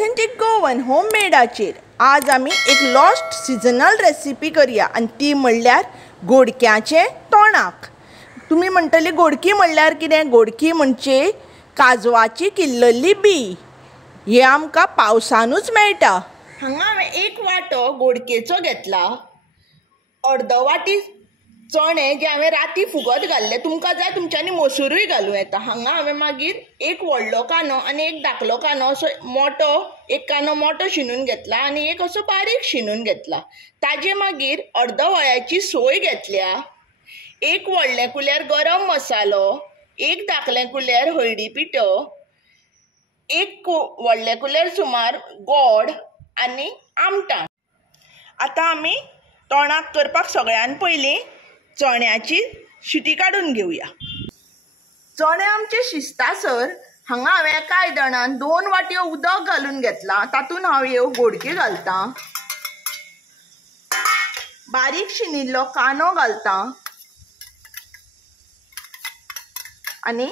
Authentic Goan होममेडाचेर आज आमी एक लॉस्ट सिजनल रेसिपी करूया आनी ती म्हणल्यार गोडक्याचें तोंडाक। तुमी म्हणटली गोडकी म्हणल्यार कितें? गोडकी म्हणजे काजवाची किल्लल्ली बी। हे आमकां पावसानूच मेळटा। हांगा हांवें एक वांटो गोडकेचो घेतला, अर्द वाटी चणे जे हांवें राती फुगत घाल्ले, तुमकां जाय तुमच्यांनी मसूरूय घालूं येता। हांगा हांवें मागीर एक व्हडलो कांदो आनी एक धाकलो कांदो असो मोठो, एक कांदो मोठो शिनून घेतला आनी एक असो बारीक शिनून घेतला। ताजे मागीर अर्द वळ्याची सोय घेतल्या, एक व्हडलें कुलेर गरम मसालो, एक धाकलें कुलेर हळदी पिठो, एक व्हडलें कुलेर सुमार गोड आनी आमटाण। आतां आमी तोंडाक करपाक सगळ्यान पयलीं चण्याची शिटी काडून घेवया। चणे आमचे शिजतासर हांगा हांवें एका आयदनान 2 वाटयो उदक घालून घेतला। तातूंत हांव ह्यो गोडक्यो घालतां, बारीक शिनिल्लो कांदो घालतां आनी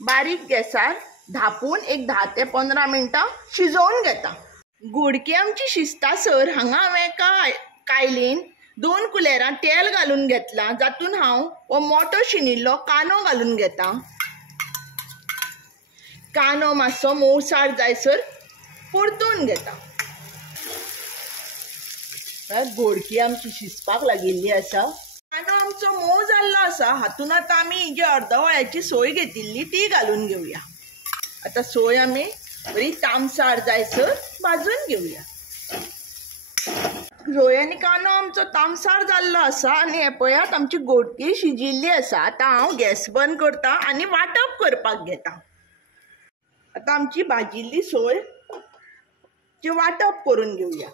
बारीक गॅसार धापून एक 10 ते 15 मिनटां शिजोवन घेता। गोडकी आमची शिजतासर हांगा हांवें एका कायलीन 2 कुलेरां तेल घालून घेतलां, जातून हांव हो मोठो शिनिल्लो कांदो घालून घेता। कांदो मातसो मोवसार जायसर परतून घेता। गोडकी आमची शिजपाक लागिल्ली आसा। कांदो आमचो मोव जाल्लो आसा। हातून आतां आमी ही जी अर्द वळ्याची सोय घेतिल्ली ती घालून घेवया। आतां सोय आमी बरी तामसार जायसर भाजून घेवया। सोय आनी कांदो आमचो तामसार जाल्लो आसा आनी हे पळयात आमची गोडकी शिजिल्ली आसा। आतां हांव गॅस बंद करता आनी वांटप करपाक घेता। आतां आमची भाजिल्ली सोय ची वांटप करून घेवया।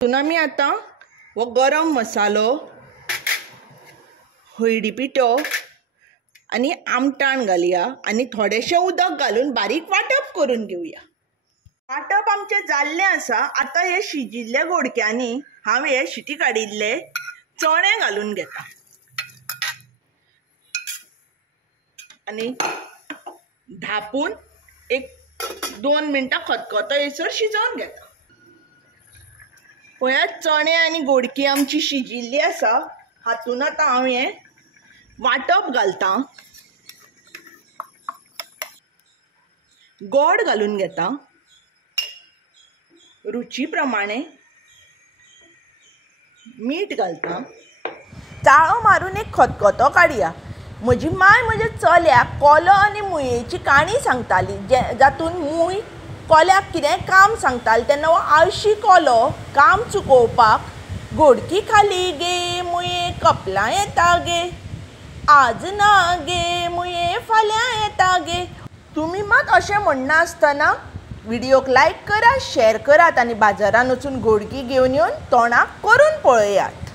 तातूंत आमी आतां हो गरम मसालो, हळदी पिठो आनी आमटाण घालया आनी थोडेशें उदक घालून बारीक वांटप करून घेवया। वांटप आमचें जाल्लें आसा। आतां हे शिजिल्ल्या गोडक्यांनी हांव हे शिटी काडिल्ले चणे घालून घेता आनी धापून एक 2 मिनटां खतखतो येयसर शिजोवन घेता। पळयात चणे आनी गोडकी आमची शिजिल्ली आसा। हातून आतां हांव हें वांटप घालतां, गोड घालून घेता, रुची प्रमाणे मीठ घालता, ताळो मारून एक खतखतो काडया। म्हजी माय म्हज्या चल्याक कोलो आनी मुयेची काणी सांगताली, जातून मूय कोल्याक कितें काम सांगताली तेन्ना हो आळशी कोलो काम चुकोवपाक गोडकी खाली गे मुये कपलां येता गे, आज ना गे मुये फाल्यां येता गे। तुमी मात अशें म्हणनासतना व्हिडिओक लायक करात, शेअर करात आनी बाजारान वचून गोडकी घेवन येवन तोंडाक करून पळयात।